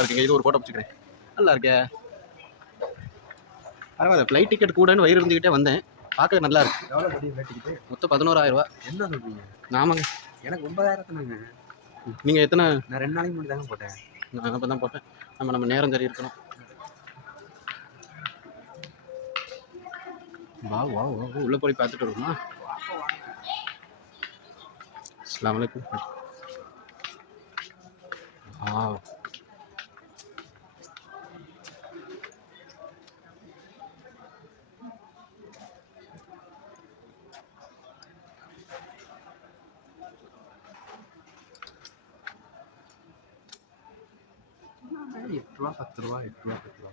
இருக்குங்க. இது ஒரு ஃபோட்டோ பிடிச்சிக்கிறேன். நல்லா இருக்கே. பரவாயில்ல. ஃப்ளைட் டிக்கெட் கூடன்னு வயிறு இருந்துக்கிட்டே வந்தேன். பார்க்க நல்லா இருக்கு. எவ்வளோ படி ஃப்ளைட் டிக்கெட்டு? மொத்தம் 11,000 ரூபா. என்ன சொல்றீங்க? ஆமாங்க. எனக்கு 9,000 நீங்கள் எத்தனை? நான் 2 நாளைக்கு முன்னாடி தாங்க போட்டேன். நான் அப்போ தான் போட்டேன். நம்ம நேரம் சரி இருக்கணும். வா வா வா உள்ளே போய் பார்த்துட்டு வருமா? அஸ்ஸலாமு அலைக்கும். ரூபா 10 ரூபா 8 ரூபா 10 ரூபா.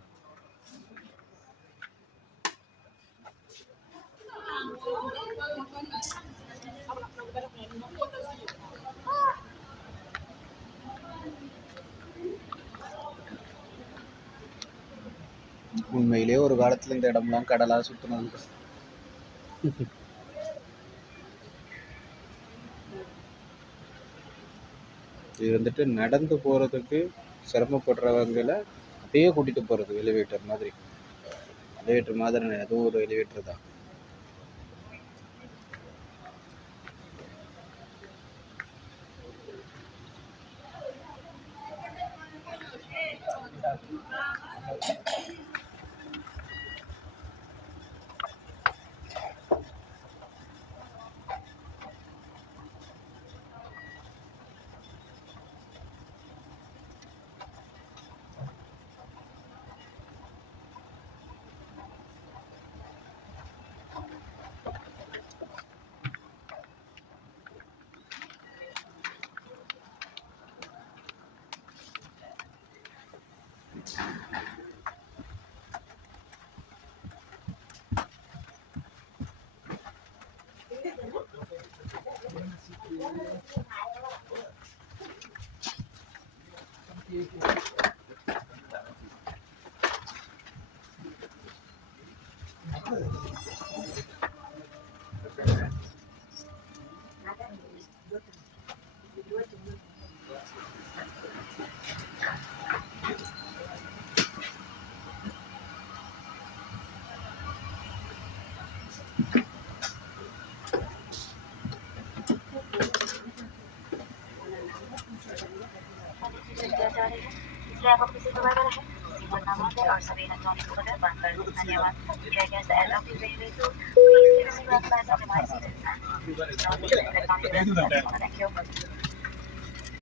உண்மையிலே ஒரு காலத்தில் இந்த இடம்லாம் கடலாக சுற்றணும். இது வந்துட்டு நடந்து போகிறதுக்கு சிரமப்படுறவங்களை அப்படியே கூட்டிகிட்டு போகிறது எலிவேட்டர் மாதிரி. அதுவும் ஒரு எலிவேட்டர் தான். इसलिए आप अपनी सीट पर रहें, सीट नंबर और सभी इलेक्ट्रॉनिक उपकरण बंद कर दें। धन्यवाद। Check-in the end of the railway route. Please leave seat belts and devices. Thank you.